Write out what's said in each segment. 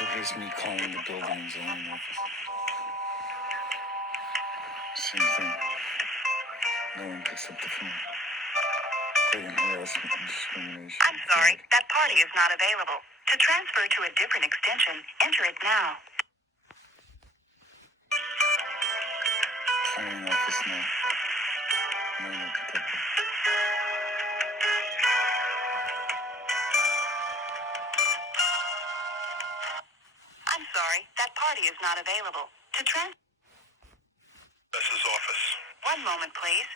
So here's me calling the building and zoning office. Same thing. No one picks up the phone. Blatant harassment and discrimination. I'm sorry, that party is not available. To transfer to a different extension, enter it now. Planning office now. No one pick up. I'm sorry, that party is not available. To transfer. This is office. One moment, please.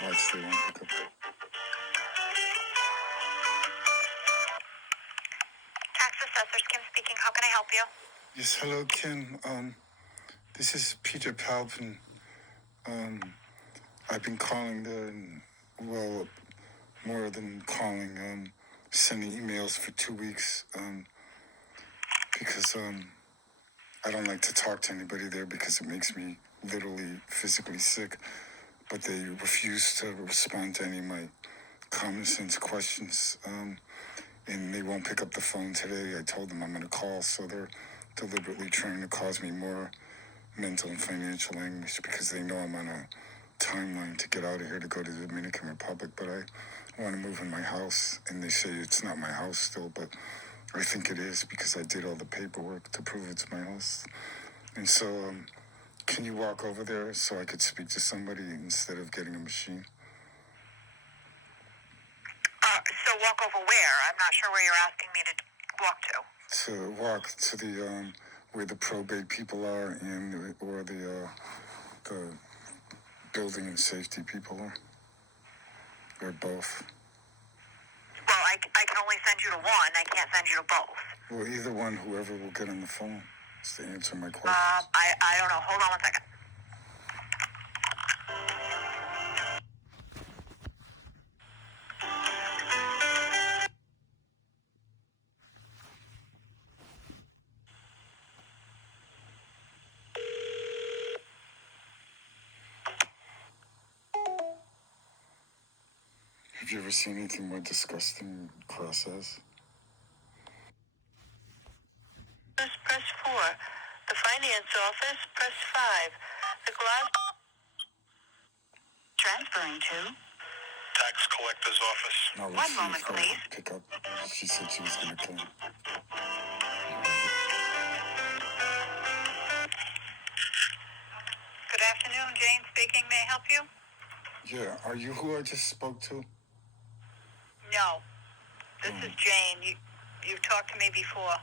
Why they won't pick up? Tax Assessors, Kim speaking. How can I help you? Yes, hello, Kim. This is Peter Palpin. I've been calling more than calling, sending emails for 2 weeks, because I don't like to talk to anybody there because it makes me literally physically sick. But they refuse to respond to any of my common sense questions, and they won't pick up the phone today. I told them I'm going to call, so they're deliberately trying to cause me more mental and financial anguish because they know I'm on a timeline to get out of here to go to the Dominican Republic, but I want to move in my house, and they say it's not my house still, but I think it is because I did all the paperwork to prove it's my house. And so, can you walk over there so I could speak to somebody instead of getting a machine? So walk over where? I'm not sure where you're asking me to walk to. To walk to the where the probate people are and or the building and safety people are, or both. Well, I can only send you to one. I can't send you to both. Well, either one, whoever will get on the phone is to answer my questions. I don't know. Hold on 1 second. Have you ever seen anything more disgusting than process? Press 4. The finance office, press 5. The glass... Transferring to... Tax collector's office. No, let's One see moment, if they'll please. pick up. She said she was going to come. Good afternoon, Jane speaking. May I help you? Yeah, are you who I just spoke to? No. This is Jane. You've talked to me before.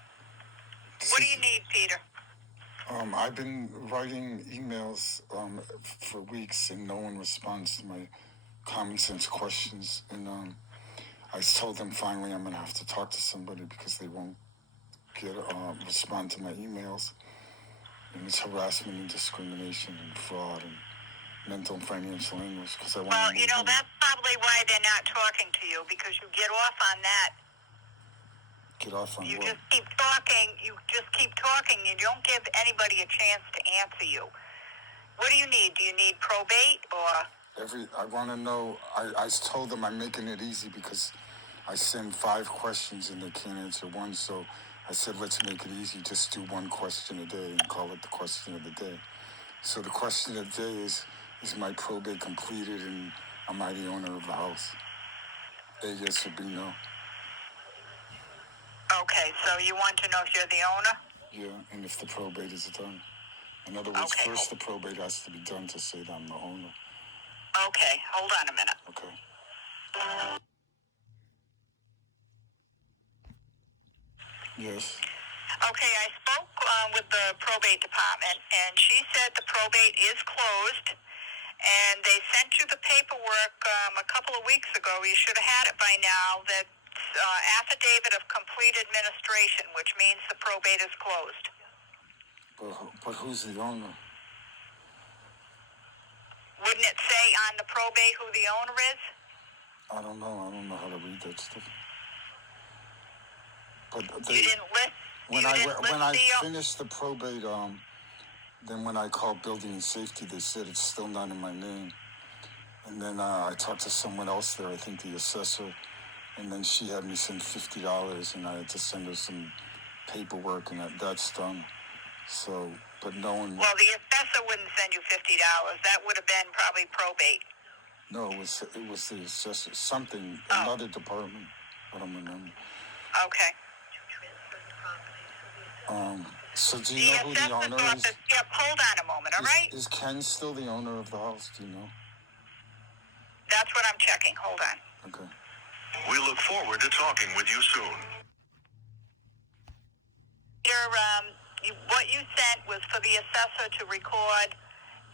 What do you need, Peter? I've been writing emails for weeks and no one responds to my common sense questions. And I told them finally I'm going to have to talk to somebody because they won't respond to my emails. And it's harassment and discrimination and fraud and mental and financial anguish because I want Well, to you know, that's probably why they're not talking to you, because you get off on that. Get off on You what? just keep talking. You don't give anybody a chance to answer you. What do you need? Do you need probate or... I want to know, I told them I'm making it easy because I send 5 questions and they can't answer one. So I said, let's make it easy. Just do 1 question a day and call it the question of the day. So the question of the day is my probate completed and am I the owner of the house? A, yes, or B, no. Okay, so you want to know if you're the owner? Yeah, and if the probate is done. In other words, Okay. First the probate has to be done to say that I'm the owner. Okay, hold on a minute. Okay. Yes. Okay, I spoke with the probate department, and she said the probate is closed, and they sent you the paperwork a couple of weeks ago. You should have had it by now. That affidavit of complete administration, which means the probate is closed. But who's the owner? Wouldn't it say on the probate who the owner is? I don't know. I don't know how to read that stuff. But You didn't list. when I finished the probate, then when I called building and safety, they said it's still not in my name. And then I talked to someone else there, I think the assessor, and then she had me send $50, and I had to send her some paperwork, and that's done. So, but no one. Well, the assessor wouldn't send you $50. That would have been probably probate. No, it was the assessor, something, Oh. another department. I don't remember. Okay. So do you know who the owner is? Yep, hold on a moment, all right? Is Ken still the owner of the house? Do you know? That's what I'm checking. Hold on. Okay. We look forward to talking with you soon. What you sent was for the assessor to record,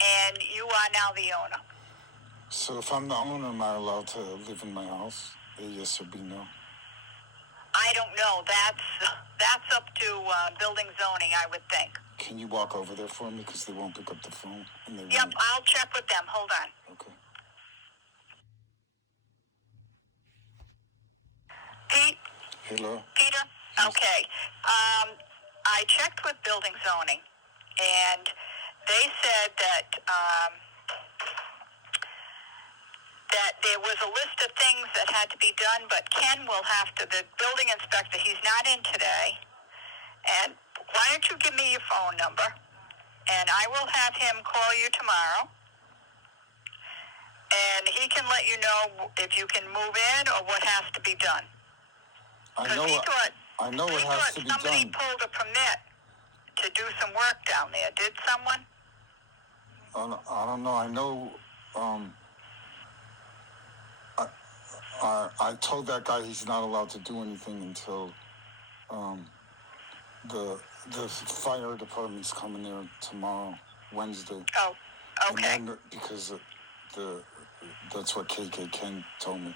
and you are now the owner. So if I'm the owner, am I allowed to live in my house? A yes or B no? I don't know. That's up to building zoning, I would think. Can you walk over there for me? Because they won't pick up the phone. And they Yep, won't. I'll check with them. Hold on. Okay. Pete? Hello? Peter? Okay. I checked with building zoning, and they said that that there was a list of things that had to be done, but Ken will have to, the building inspector, he's not in today, and why don't you give me your phone number, and I will have him call you tomorrow, and he can let you know if you can move in or what has to be done. I know it has to be somebody done. pulled a permit to do some work down there. Did someone? I don't know. I know. I told that guy he's not allowed to do anything until the fire department's coming there tomorrow, Wednesday. Oh, okay. And then, because that's what KK Ken told me.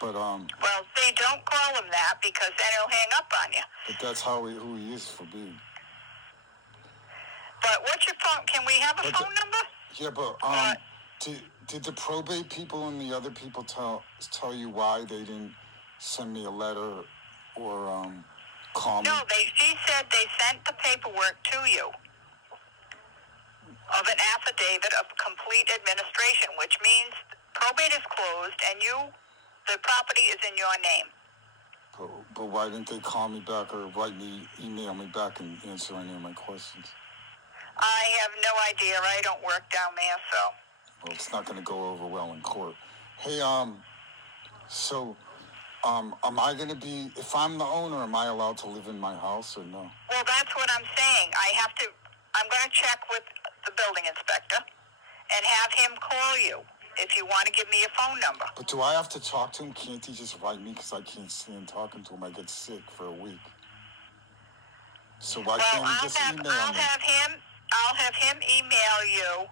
But well, they don't call him that because then he'll hang up on you. But that's who he is for me. But what's your phone? Can we have a phone number? Yeah, but did the probate people and the other people tell you why they didn't send me a letter or call me? No, she said they sent the paperwork to you of an affidavit of complete administration, which means probate is closed and the property is in your name. But why didn't they call me back or email me back and answer any of my questions? I have no idea. I don't work down there, so. Well, it's not going to go over well in court. Hey, so, am I going to be, if I'm the owner, am I allowed to live in my house or no? Well, that's what I'm saying. I'm going to check with the building inspector and have him call you if you want to give me your phone number. But do I have to talk to him? Can't he just write me? Because I can't stand talking to him. I get sick for a week. So why can't he just email me? I'll have him email you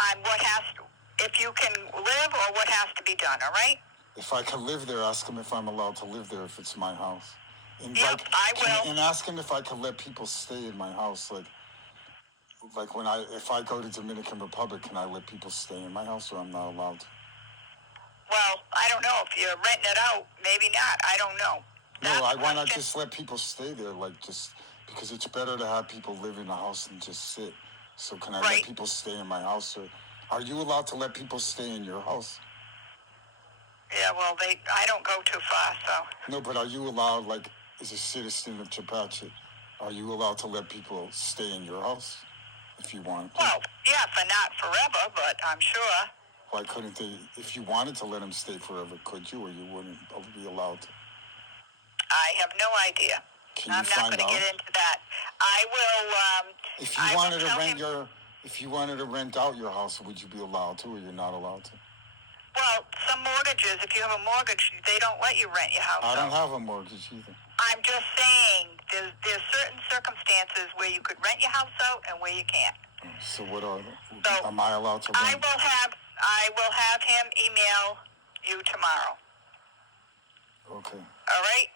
on if you can live or what has to be done, all right? If I can live there, ask him if I'm allowed to live there if it's my house. And yep, I will. And ask him if I can let people stay in my house. Like if I go to Dominican Republic, can I let people stay in my house or I'm not allowed to? Well, I don't know. If you're renting it out, maybe not. I don't know. Why not just let people stay there? Because it's better to have people live in the house than just sit. So can I let people stay in my house? Or are you allowed to let people stay in your house? Yeah, well, I don't go too far, so. No, but are you allowed, as a citizen of Chepachet, are you allowed to let people stay in your house if you want? Well, yeah, for not forever, but I'm sure. Why couldn't they, if you wanted to let them stay forever, could you, or you wouldn't be allowed to? I have no idea. I'm not going to get into that. I will. If you wanted to rent out your house, would you be allowed to, or you're not allowed to? Well, some mortgages, if you have a mortgage, they don't let you rent your house out. I don't have a mortgage either. I'm just saying, there's certain circumstances where you could rent your house out and where you can't. So what are they? So am I allowed to rent? I will have him email you tomorrow. Okay. All right?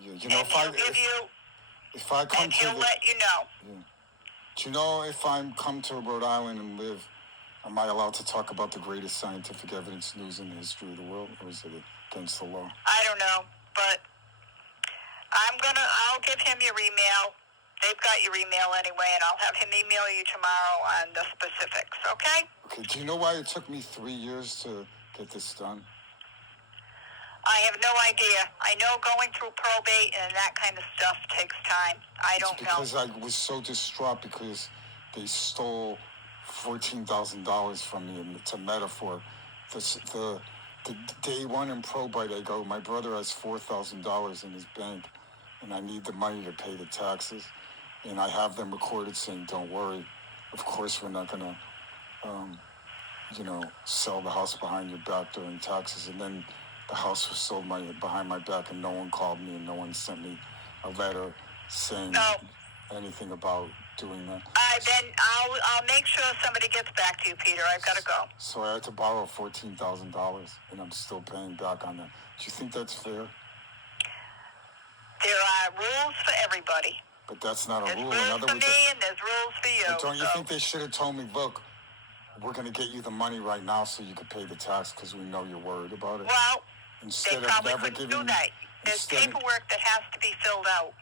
Yeah, if I come to he'll let you know. Yeah. Do you know if I come to Rhode Island and live, am I allowed to talk about the greatest scientific evidence news in the history of the world, or is it against the law? I don't know, but I'll give him your email. They've got your email anyway, and I'll have him email you tomorrow on the specifics, okay? Okay, do you know why it took me 3 years to get this done? I have no idea. I know going through probate and that kind of stuff takes time. I It's don't know. because I was so distraught because they stole $14,000 from me. And to metaphor, the day one in probate, I go, my brother has $4,000 in his bank, and I need the money to pay the taxes. And I have them recorded saying, "Don't worry. Of course, we're not gonna, sell the house behind your back during taxes." And then the house was sold behind my back, and no one called me, and no one sent me a letter saying anything about doing that. Then I'll make sure somebody gets back to you, Peter. I've got to go. So I had to borrow $14,000, and I'm still paying back on that. Do you think that's fair? There are rules for everybody. But that's not a There's rule. rules In other for words, me and there's rules for you. but don't you think they should have told me, look, we're going to get you the money right now so you could pay the tax because we know you're worried about it? Well, Instead they probably of never couldn't giving, do that. There's paperwork that has to be filled out.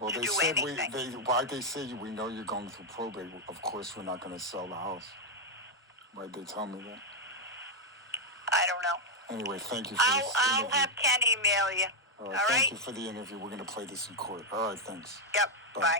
Well, to they do said anything. why'd they say we know you're going through probate? Of course, we're not going to sell the house. Why'd they tell me that? I don't know. Anyway, thank you for this I'll interview. have Ken email you. All right, thank you for the interview. We're going to play this in court. All right, thanks. Yep. Bye. Bye.